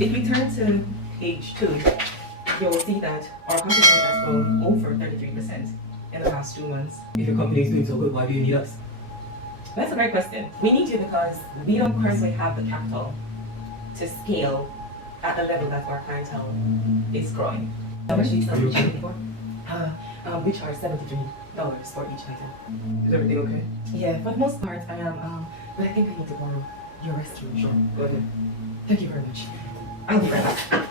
If we turn to page 2, you'll see that our company has grown over 33% in the past 2 months. If your company is doing so good, why do you need us? That's a great question. We need you because we don't currently have the capital to scale at the level that our clientele is growing. How much do you sell each item for? We charge $73 for each item. Is everything okay? Yeah, for the most part, I am, but I think I need to borrow your restroom. Sure, go ahead. Thank you very much. I'll be right back.